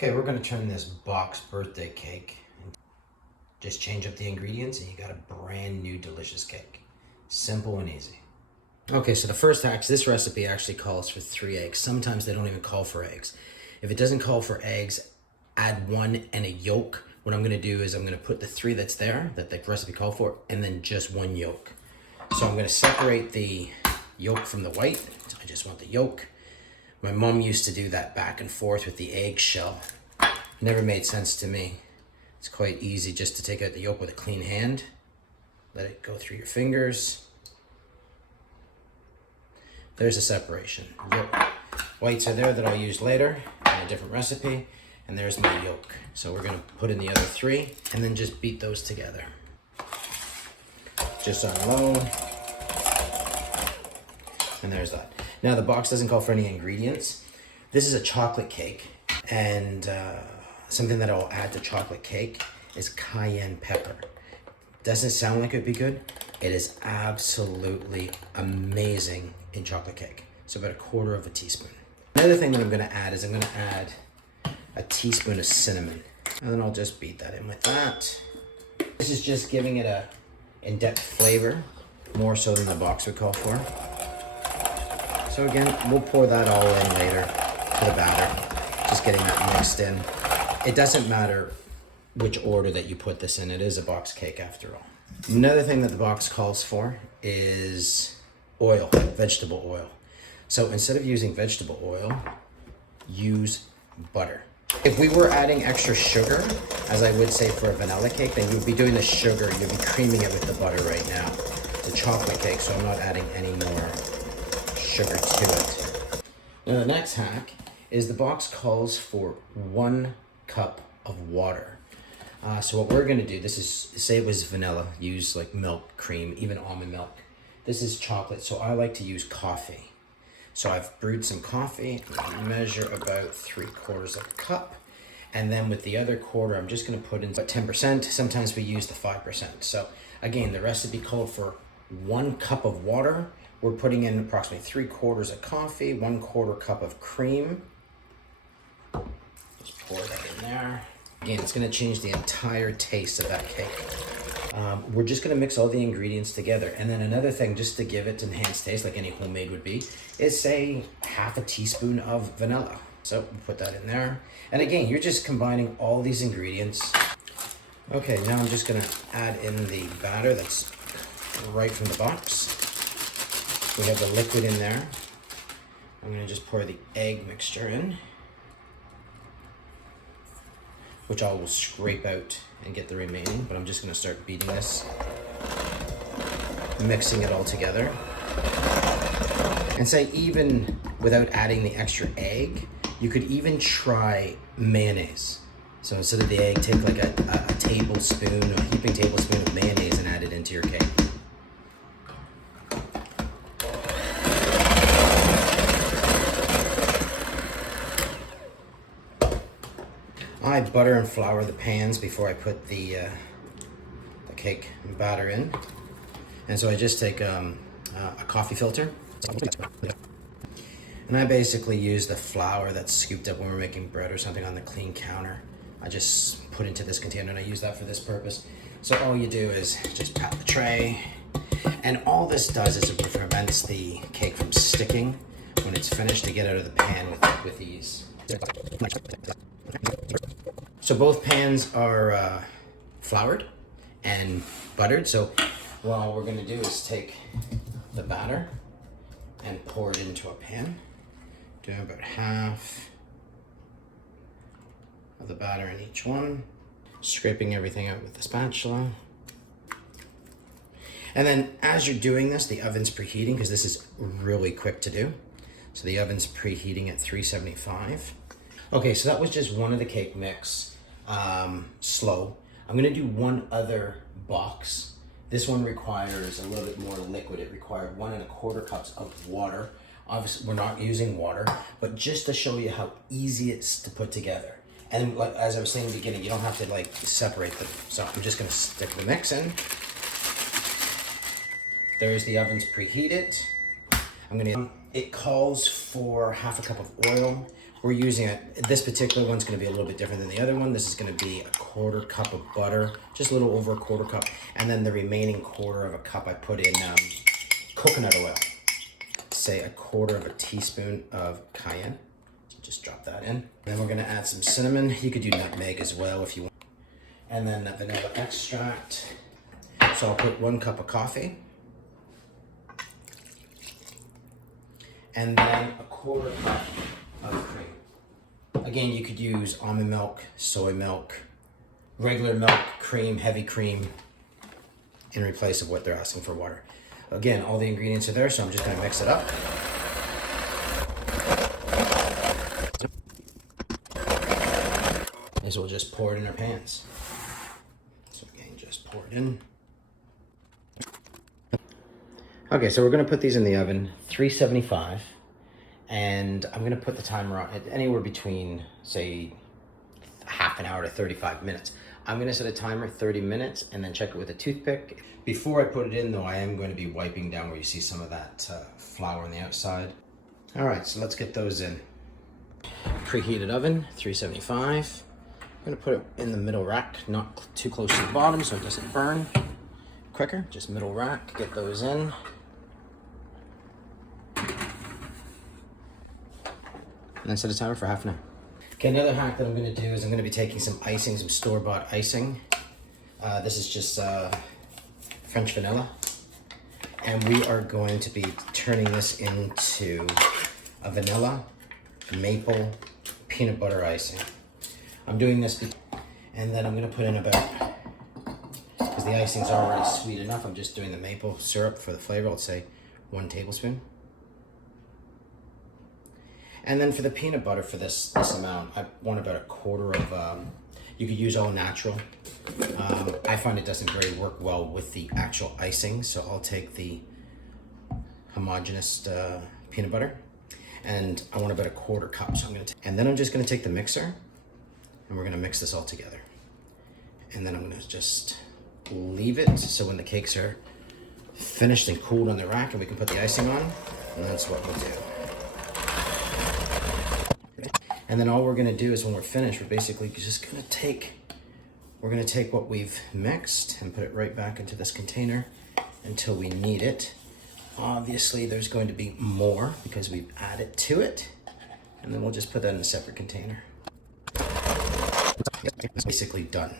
Okay, we're gonna turn this box birthday cake. Just change up the ingredients and you got a brand new delicious cake. Simple and easy. Okay, so the first hack, this recipe actually calls for 3 eggs. Sometimes they don't even call for eggs. If it doesn't call for eggs, add 1 and a yolk. What I'm gonna do is I'm gonna put the 3 that's there, that the recipe called for, and then just 1 yolk. So I'm gonna separate the yolk from the white. So I just want the yolk. My mom used to do that back and forth with the eggshell. Never made sense to me. It's quite easy just to take out the yolk with a clean hand. Let it go through your fingers. There's a separation. Yolk. Whites are there that I'll use later in a different recipe. And there's my yolk. So we're gonna put in the other 3 and then just beat those together. Just on low. And there's that. Now the box doesn't call for any ingredients. This is a chocolate cake, and something that I'll add to chocolate cake is cayenne pepper. Doesn't sound like it'd be good. It is absolutely amazing in chocolate cake. So about 1/4 teaspoon. Another thing that I'm gonna add is I'm gonna add a teaspoon of cinnamon. And then I'll just beat that in with that. This is just giving it a in-depth flavor, more so than the box would call for. So again, we'll pour that all in later to the batter. Just getting that mixed in. It doesn't matter which order that you put this in. It is a box cake after all. Another thing that the box calls for is oil, vegetable oil. So instead of using vegetable oil, use butter. If we were adding extra sugar, as I would say for a vanilla cake, then you'd be doing the sugar, you'd be creaming it with the butter right now. It's a chocolate cake, so I'm not adding any more sugar to it. Now the next hack is the box calls for 1 cup of water. So what we're gonna do, this is, say it was vanilla, use like milk, cream, even almond milk. This is chocolate, so I like to use coffee. So I've brewed some coffee, measure about 3/4 of a cup. And then with the other 1/4, I'm just gonna put in about 10%. Sometimes we use the 5%. So again, the recipe called for 1 cup of water. We're putting in approximately 3/4 of coffee, 1/4 cup of cream. Just pour that in there. Again, it's gonna change the entire taste of that cake. We're just gonna mix all the ingredients together. And then another thing, just to give it enhanced taste, like any homemade would be, is say 1/2 teaspoon of vanilla. So we'll put that in there. And again, you're just combining all these ingredients. Okay, now I'm just gonna add in the batter that's right from the box. We have the liquid in there. I'm gonna just pour the egg mixture in, which I will scrape out and get the remaining, but I'm just gonna start beating this, mixing it all together. And say even without adding the extra egg, you could even try mayonnaise. So instead of the egg, take like a tablespoon, a heaping tablespoon of mayonnaise and add it into your cake. I butter and flour the pans before I put the cake batter in. And so I just take a coffee filter. And I basically use the flour that's scooped up when we're making bread or something on the clean counter. I just put into this container and I use that for this purpose. So all you do is just pat the tray. And all this does is it prevents the cake from sticking when it's finished, to get out of the pan with ease. So both pans are floured and buttered. So what all we're gonna do is take the batter and pour it into a pan. Doing about 1/2 of the batter in each one. Scraping everything out with the spatula. And then as you're doing this, the oven's preheating, because this is really quick to do. So the oven's preheating at 375. Okay, so that was just one of the cake mix, slow. I'm gonna do one other box. This one requires a little bit more liquid. It required 1 1/4 cups of water. Obviously, we're not using water, but just to show you how easy it's to put together. And like, as I was saying in the beginning, you don't have to like separate them. So I'm just gonna stick the mix in. There's the oven's preheated. It calls for 1/2 cup of oil, we're using it. This particular one's going to be a little bit different than the other one. This is going to be a 1/4 cup of butter, just a little over a 1/4 cup. And then the remaining 1/4 of a cup I put in coconut oil. Say a 1/4 teaspoon of cayenne. So just drop that in. Then we're going to add some cinnamon. You could do nutmeg as well if you want. And then the vanilla extract. So I'll put 1 cup of coffee. And then a 1/4 cup of cream. Again, you could use almond milk, soy milk, regular milk, cream, heavy cream, in replace of what they're asking for water. Again, all the ingredients are there, so I'm just gonna mix it up. And so we'll just pour it in our pans. So again, just pour it in. Okay, so we're gonna put these in the oven, 375, and I'm gonna put the timer on at anywhere between, say, half an hour to 35 minutes. I'm gonna set a timer 30 minutes and then check it with a toothpick. Before I put it in though, I am going to be wiping down where you see some of that flour on the outside. All right, so let's get those in. Preheated oven, 375. I'm gonna put it in the middle rack, not too close to the bottom so it doesn't burn quicker, just middle rack, get those in. And then set a timer for half an hour. Okay, another hack that I'm gonna do is I'm gonna be taking some icing, some store-bought icing. This is just French vanilla. And we are going to be turning this into a vanilla, maple, peanut butter icing. I'm doing this, and then I'm gonna put in about, because the icing's already sweet enough, I'm just doing the maple syrup for the flavor. Let's say 1 tablespoon. And then for the peanut butter, for this amount, I want about a 1/4 of, you could use all natural. I find it doesn't very work well with the actual icing, so I'll take the homogeneous peanut butter, and I want about a 1/4 cup. So and then I'm just gonna take the mixer, and we're gonna mix this all together. And then I'm gonna just leave it, so when the cakes are finished and cooled on the rack and we can put the icing on, and that's what we'll do. And then all we're gonna do is when we're finished, we're basically just gonna take what we've mixed and put it right back into this container until we need it. Obviously there's going to be more because we've added to it. And then we'll just put that in a separate container. It's basically done.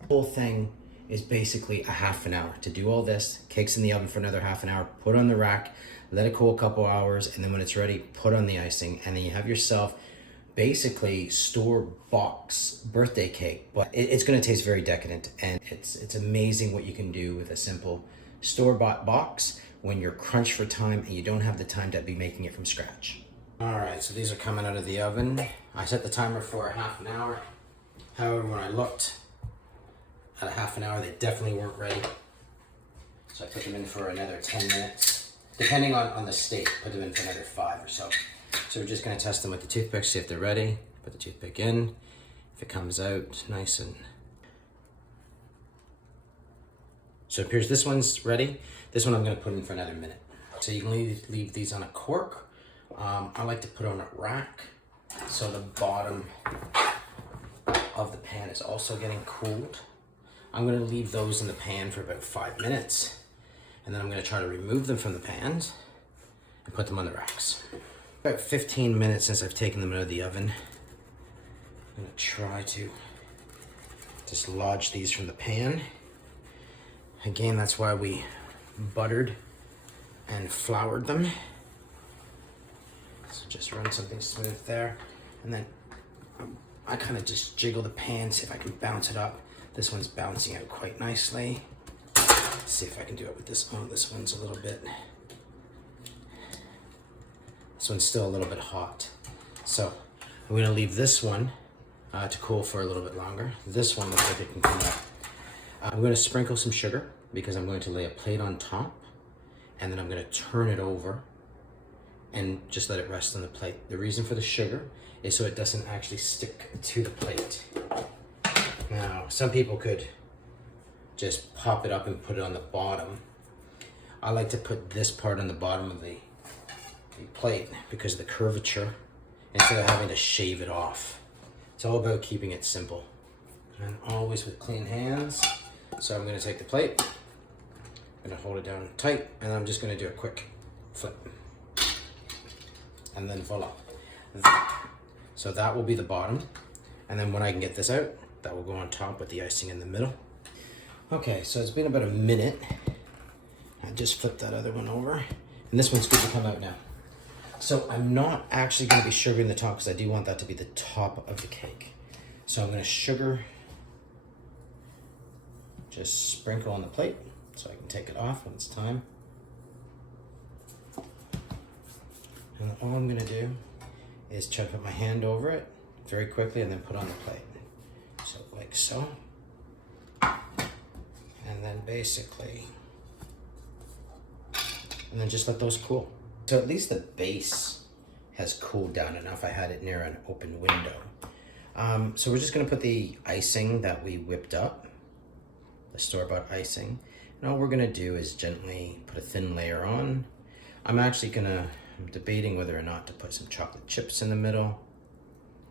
The whole thing is basically a half an hour. To do all this, cakes in the oven for another half an hour, put on the rack, let it cool a couple hours, and then when it's ready, put on the icing, and then you have yourself basically store-bought birthday cake. But it's going to taste very decadent, and it's amazing what you can do with a simple store-bought box when you're crunched for time and you don't have the time to be making it from scratch. All right, so these are coming out of the oven. I set the timer for half an hour. However, when I looked at a half an hour, they definitely weren't ready. So I put them in for another 10 minutes. Depending on the state, put them in for another 5 or so. So we're just gonna test them with the toothpick, see if they're ready. Put the toothpick in. If it comes out nice and... So it appears this one's ready. This one I'm gonna put in for another minute. So you can leave these on a cork. I like to put on a rack so the bottom of the pan is also getting cooled. I'm gonna leave those in the pan for about 5 minutes, and then I'm gonna try to remove them from the pans and put them on the racks. About 15 minutes since I've taken them out of the oven. I'm gonna try to dislodge these from the pan. Again, that's why we buttered and floured them. So just run something smooth there, and then I kind of just jiggle the pan, see if I can bounce it up. This one's bouncing out quite nicely. Let's see if I can do it with this. Oh, this one's a little bit... This one's still a little bit hot. So I'm gonna leave this one to cool for a little bit longer. This one looks like it can come out. I'm gonna sprinkle some sugar because I'm going to lay a plate on top, and then I'm gonna turn it over and just let it rest on the plate. The reason for the sugar is so it doesn't actually stick to the plate. Now, some people could just pop it up and put it on the bottom. I like to put this part on the bottom of the plate because of the curvature instead of having to shave it off. It's all about keeping it simple. And always with clean hands. So I'm gonna take the plate, I'm gonna hold it down tight, and I'm just gonna do a quick flip. And then voila. So that will be the bottom. And then when I can get this out, that will go on top with the icing in the middle. Okay, so it's been about a minute. I just flipped that other one over. And this one's good to come out now. So I'm not actually gonna be sugaring the top because I do want that to be the top of the cake. So I'm gonna sugar, just sprinkle on the plate so I can take it off when it's time. And all I'm gonna do is try to put my hand over it very quickly and then put on the plate. So like so. And then basically, and then just let those cool. So at least the base has cooled down enough. I had it near an open window. So we're just gonna put the icing that we whipped up, the store-bought icing. And all we're gonna do is gently put a thin layer on. I'm debating whether or not to put some chocolate chips in the middle.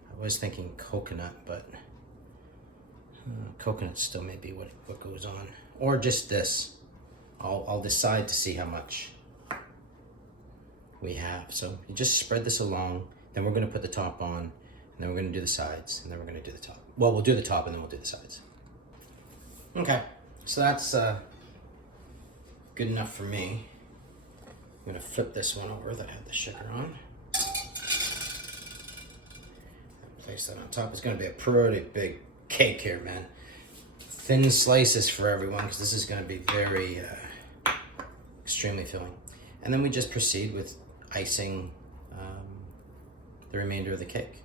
I was thinking coconut, but coconut still may be what goes on. Or just this. I'll decide to see how much we have. So you just spread this along, then we're gonna put the top on, and then we're gonna do the sides, and then we're gonna do the top. Well, we'll do the top and then we'll do the sides. Okay, so that's good enough for me. I'm gonna flip this one over that had the sugar on. Place that on top. It's gonna be a pretty big cake here, man. Thin slices for everyone because this is gonna be very extremely filling. And then we just proceed with icing the remainder of the cake.